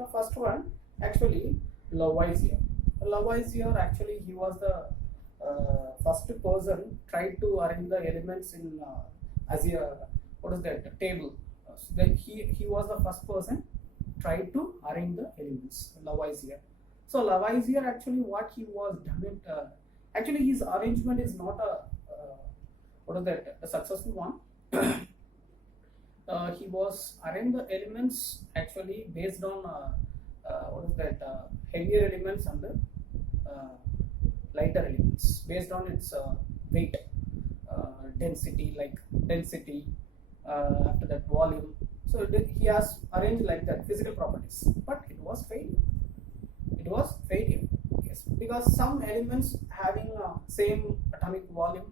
The first one actually Lavoisier. Lavoisier actually he was the first person tried to arrange the elements in as a what is that table. So that he was the first person tried to arrange the elements. Lavoisier. So Lavoisier actually what he was done it actually his arrangement is not a what is that a successful one. He was arranged the elements actually based on what is that heavier elements and the lighter elements based on its weight, density, like density, after that volume. So he has arranged like that physical properties, but it was failure. It was failure. Yes, because some elements having same atomic volume,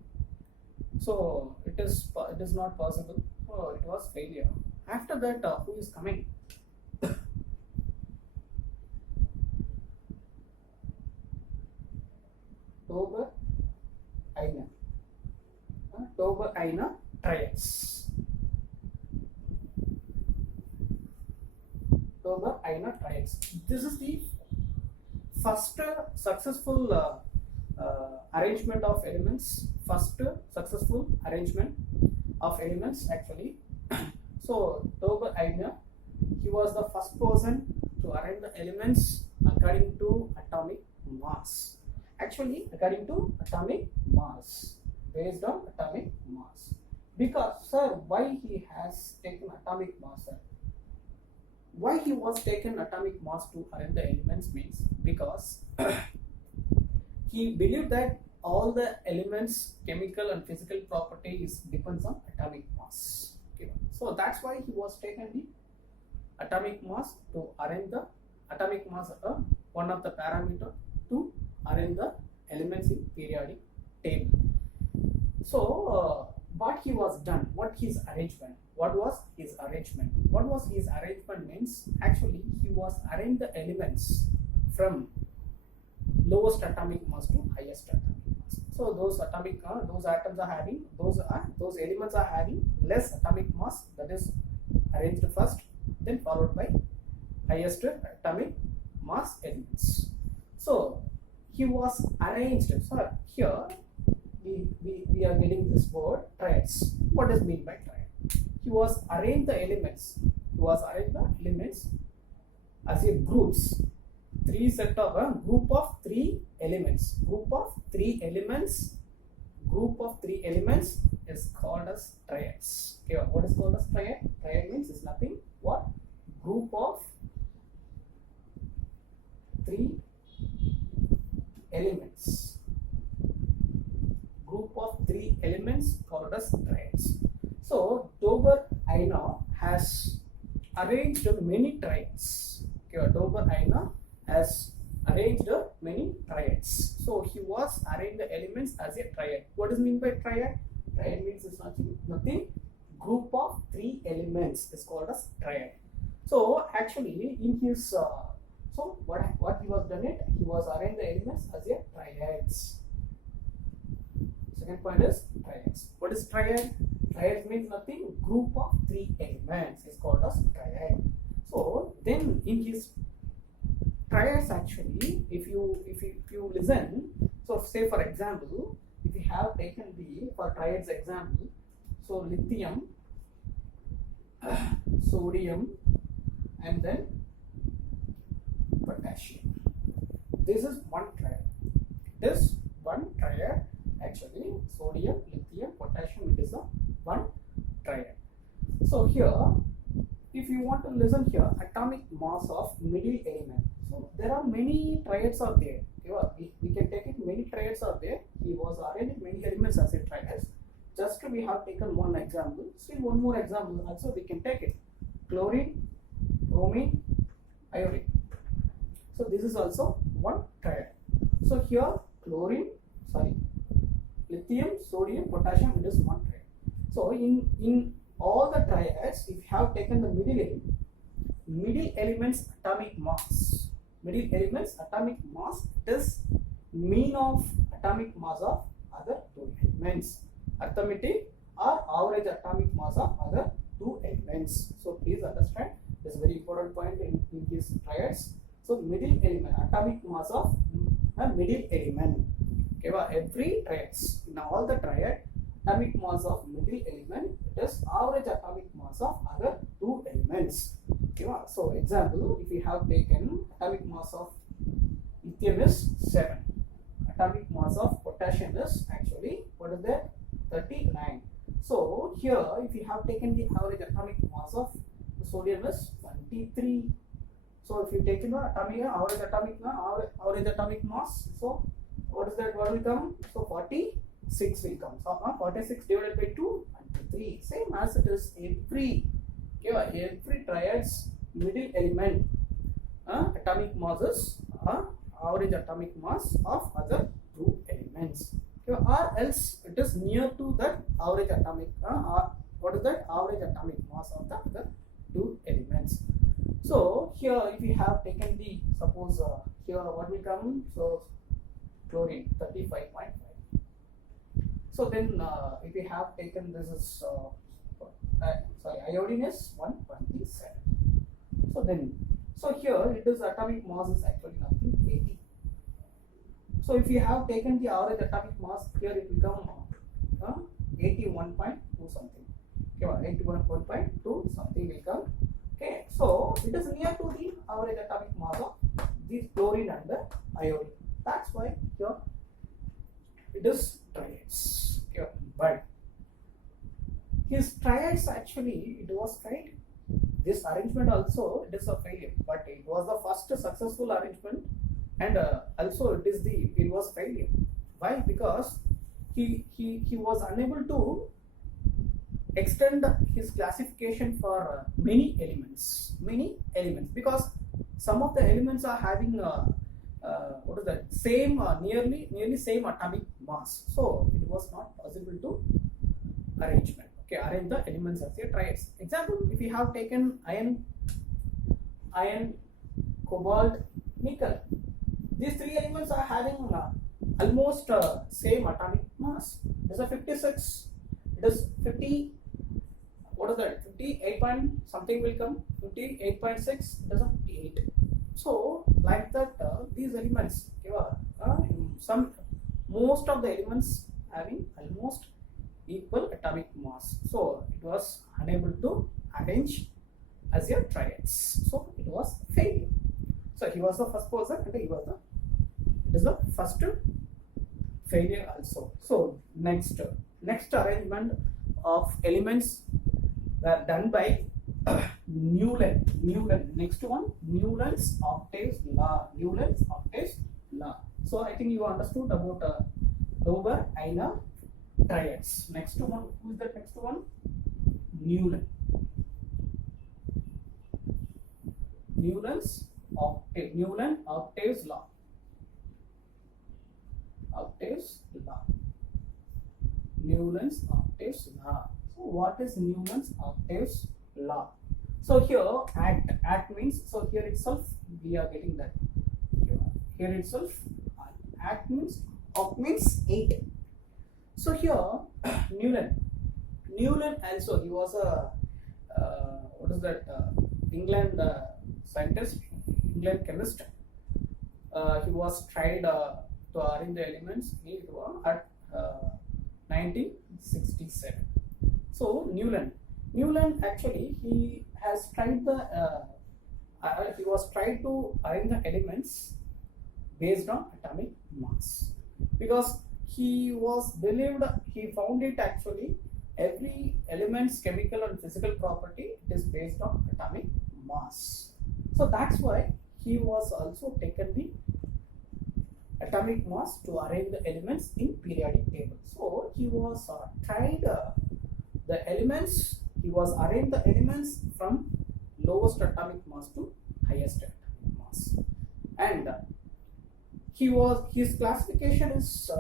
so it is not possible. So it was failure. After that, who is coming? Dober Einer. Dober Einer triads. Dober Einer triads. This is the first successful arrangement of elements. First successful arrangement of elements actually. So Dober Einer, he was the first person to arrange the elements according to atomic mass. Actually, according to atomic mass, based on atomic mass. Because, sir, why he has taken atomic mass, sir? Why he was taken atomic mass to arrange the elements means because he believed that all the elements, chemical and physical properties depends on atomic mass. Okay. So that's why he was taken the atomic mass to arrange the atomic mass one of the parameter to arrange the elements in periodic table. So what he was done, what his arrangement, what was his arrangement? What was his arrangement means actually he was arranged the elements from lowest atomic mass to highest atomic mass. So those atomic those atoms are having those elements are having less atomic mass, that is arranged first, then followed by highest atomic mass elements. So he was arranged. So here we are getting this word triads. What does mean by triad? He was arranged the elements. He was arranged the elements as a groups. Three set of a group of three elements. Group of three elements. Group of three elements is called as triads. Okay, what is called as triad? Triad means is nothing. What? Group of three elements. Group of three elements called as triads. So Dober Einer has arranged many triads. Okay, Dober Einer has arranged many triads. So he was arranged the elements as a triad. What does mean by triad? Triad means it's nothing. Group of three elements is called as triad. So actually in his so what he was done it, he was arranged the elements as a triads. Second point is triads. What is triad? Triad means nothing. Group of three elements is called as triad. So then in his triads actually, if you listen, so say for example, if you have taken the for triads example, so lithium, sodium, and then potassium. This is one triad. This one triad actually sodium, lithium, potassium. It is a one triad. So here, if you want to listen here, atomic mass of middle element. So there are many triads are there. We can take it. Many triads are there. He was arranging many elements as a triads. Just we have taken one example. Still one more example. Also we can take it. Chlorine, bromine, iodine. So this is also one triad. So here chlorine, lithium, sodium, potassium, it is one triad. So in all the triads, if you have taken the middle elements atomic mass. Middle elements atomic mass is mean of atomic mass of other two elements. Arithmetic or average atomic mass of other two elements. So please understand It's a very important point in these triads. So middle element, atomic mass of a middle element. Okay, every triads, in all the triad, atomic mass of middle element, it is average atomic mass of other two elements. Okay, so example, if we have taken atomic mass of lithium is 7, atomic mass of potassium is actually, what is that, 39. So here if you have taken the average atomic mass of sodium is 23. So if you take average atomic mass, so what is that, what will come? So 46 will come. So 46 divided by 2, 23. Same as it is every triad's middle element atomic masses average atomic mass of other two elements. Okay, or else it is near to that average atomic what is that, average atomic mass of the other two elements. So here if we have taken the, suppose here what will come, so chlorine 35.5. So then if we have taken this is iodine is 127. So then, so here it is atomic mass is actually nothing, 80. So if you have taken the average atomic mass, here it will come 81.2 something. Okay, 81.2 something will come. Okay, so it is near to the average atomic mass of the chlorine and the iodine. That's why here it is triads. Okay, but his triads actually, it was failed. This arrangement also, it is a failure, but it was the first successful arrangement, and also it was failure. Why? Because he was unable to extend his classification for many elements, because some of the elements are having what is that, same nearly same atomic mass, so it was not possible to arrange the elements as a triads. Example, if you have taken iron, cobalt, nickel, these three elements are having almost same atomic mass. It is a 56, it is 50, what is that, 58 point something will come, 58.6, it is a 58. So like that these elements, most of the elements having almost equal atomic mass, so it was unable to arrange as a triads, so it was failure. So he was the first person, and it is the first failure also. So next arrangement of elements were done by Newland. Next one, Newland's octaves law. So I think you understood about Dober, Einer triads. Next one, who is the next one? Newland. Newland's octave. Newland octaves law. Newland's octaves law. So what is Newland's octaves law? So here act means, so here itself we are getting that. Here itself act means, oct means 8. So here Newland also, he was a what is that, England scientist, England chemist. He was tried to arrange the elements at 1967. So Newland actually, he has tried he was tried to arrange the elements based on atomic mass, because he found it actually every element's chemical and physical property is based on atomic mass. So that's why he was also taken the atomic mass to arrange the elements in periodic table. So he was tried the elements, he was arranged the elements from lowest atomic mass to highest atomic mass, and his classification is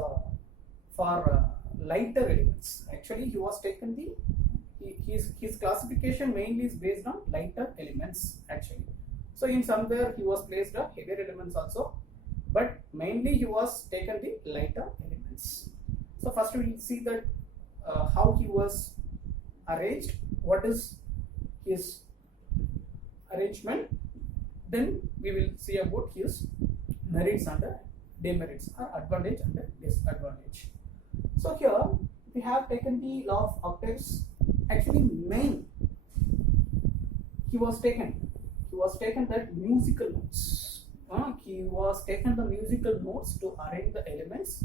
for lighter elements. Actually, he was taken his classification mainly is based on lighter elements actually. So in somewhere he was placed heavier elements also, but mainly he was taken the lighter elements. So first we will see that how he was arranged, what is his arrangement. Then we will see about his merits and demerits, or advantage and disadvantage. So here we have taken the law of octaves. Actually, main he was taken that musical notes. He was taken the musical notes to arrange the elements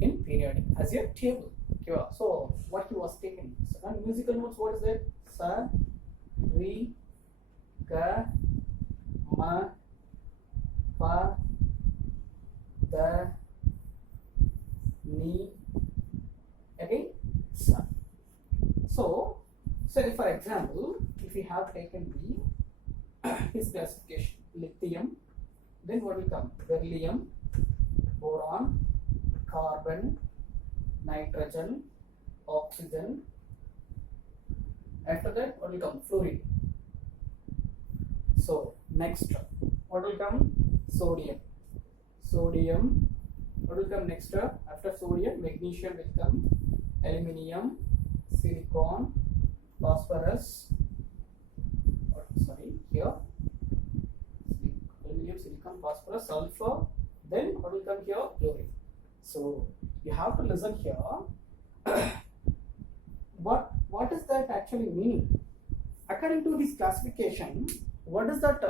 in periodic as a table. Okay, so what he was taken? So musical notes. What is that? Sa, re, ga, ma, pa, da, ni, again sa. So say for example, if we have taken the his classification, lithium, then what will come? Beryllium, boron, carbon, nitrogen, oxygen. After that, what will come? Fluorine. So next, what will come? Sodium. Sodium. What will come next? After sodium, magnesium will come. Aluminium, silicon, phosphorus. Sorry, here. Aluminium, silicon, phosphorus, sulfur. Then what will come here? Chlorine. So you have to listen here. What is that actually meaning? According to this classification, what is that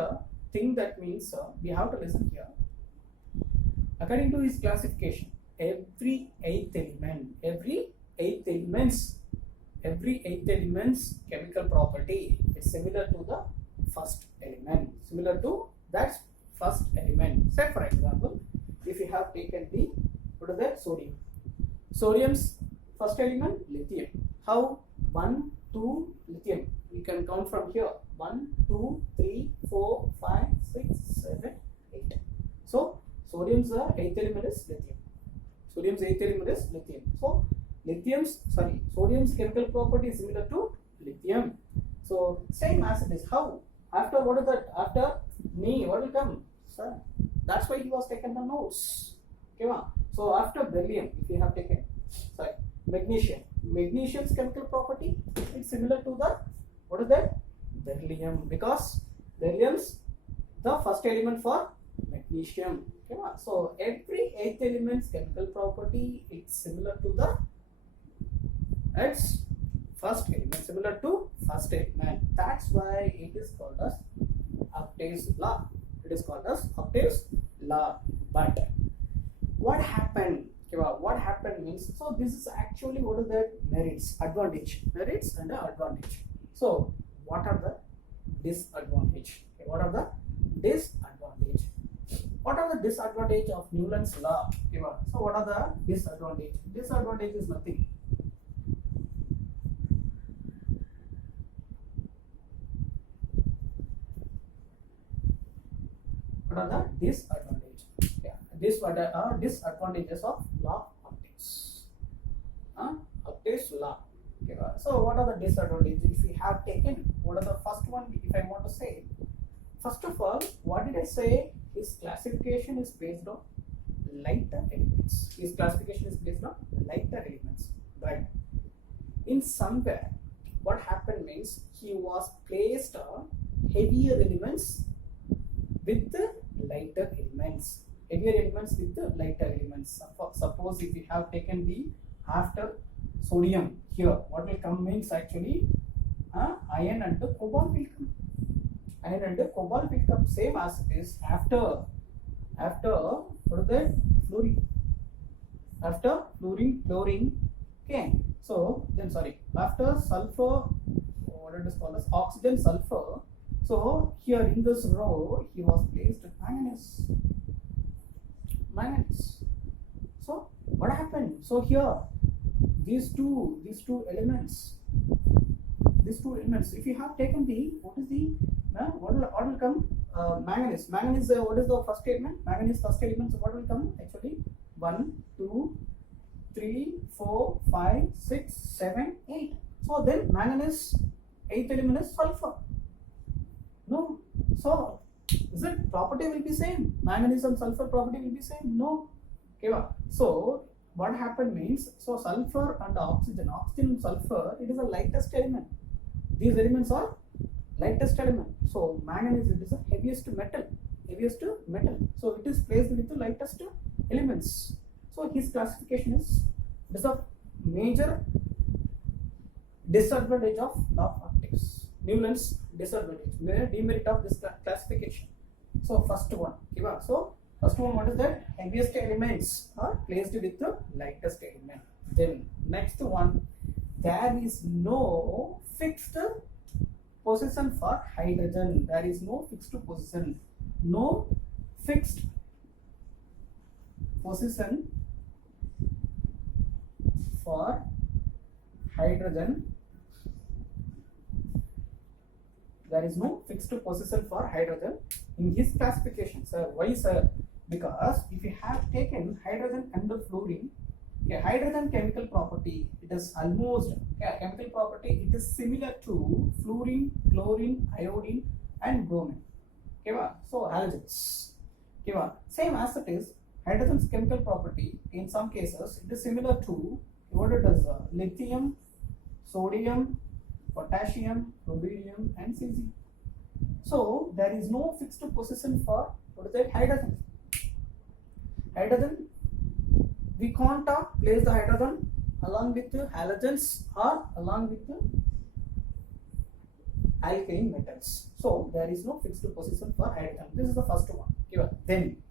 thing that means? We have to listen here. According to his classification, every eighth element's chemical property is similar to the first element. Similar to that first element. Say for example, if you have taken the, what is that? Sodium. Sodium's first element, lithium. How? 1, 2, lithium. We can count from here. 1, 2, 3, 4, 5, 6, 7, 8. So sodium's eighth element is lithium. Sodium's eighth element is lithium. So sodium's chemical property is similar to lithium. So same as it is. How? After what is that? After me, what will come? Sir, that's why he was taken the notes. Okay, so after beryllium, if you have taken, magnesium. Magnesium's chemical property is similar to the, what is that? Beryllium, because beryllium's the first element for magnesium. Okay, so every eighth element's chemical property is similar to the its first element, similar to first element. That's why it is called as octaves law. It is called as octaves law. But what happened? Okay, what happened means, so this is actually, what is that? Merits, advantage, merits and advantage. So what are the disadvantage? Okay, what are the disadvantage? What are the disadvantage of Newton's law? Okay, so what are the disadvantage? Disadvantage is nothing. What are the disadvantage? Yeah, disadvantages of law of octaves. Octaves law. Okay, so what are the disadvantages? If we have taken, what are the first one? If I want to say, first of all, what did I say? His classification is based on lighter elements. His classification is based on lighter elements. But in somewhere, what happened means he was placed on heavier elements with the lighter elements. Heavier elements with the lighter elements. Suppose if we have taken the after sodium here, what will come means actually iron and the cobalt will come. Iron and the cobalt will come, same as it is after what is that? Fluorine. After fluorine, chlorine. Okay. So then after sulfur, what it is called as oxygen, sulfur. So here in this row he was placed manganese. So what happened? So here these two elements, if you have taken the, what will come? Manganese. Manganese, what is the first element? Manganese first element. So what will come actually? 1, 2, 3, 4, 5, 6, 7, 8. So then manganese eighth element is sulfur. No. So is it property will be same? Manganese and sulfur property will be same? No. Okay. So what happened means, so sulfur and oxygen and sulfur, it is the lightest element. These elements are lightest element. So manganese, it is the heaviest metal. So it is placed with the lightest elements. So his classification is, it is a major disadvantage of law of optics. Newland's disadvantage, demerit of this classification. So first one, so first one, what is that? Heaviest elements are placed with the lightest element. Then next one, there is no fixed position for hydrogen. There is no fixed position. No fixed position for hydrogen. There is no fixed position for hydrogen in his classification. Sir, why, sir? Because if you have taken hydrogen and the fluorine, hydrogen chemical property, it is almost chemical property, it is similar to fluorine, chlorine, iodine and bromine. So halogens. Same as it is, hydrogen's chemical property in some cases it is similar to what it is, lithium, sodium, potassium, rubidium and cesium. So there is no fixed position for what is that, hydrogen. Hydrogen, we can't place the hydrogen along with the halogens or along with the alkyne metals. So there is no fixed position for hydrogen. This is the first one. Then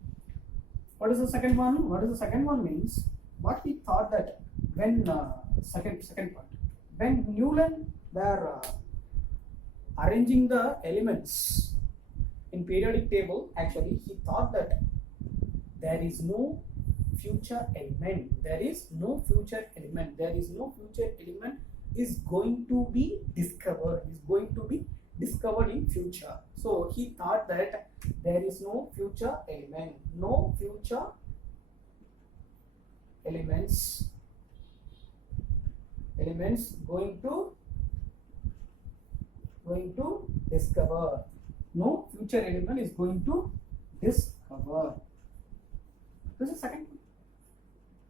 what is the second one? What is the second one means, what he thought that when second point, when Newland were arranging the elements in periodic table, actually he thought that there is no future element. There is no future element. There is no future element is going to be discovered. Is going to be discovered in future. So he thought that there is no future element. No future elements going to discover. No future element is going to discover. This is second point.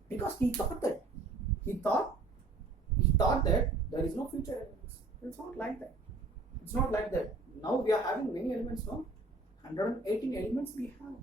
Because he thought that there is no future elements. It's not like that. It's not like that. Now we are having many elements, no? 118 elements we have.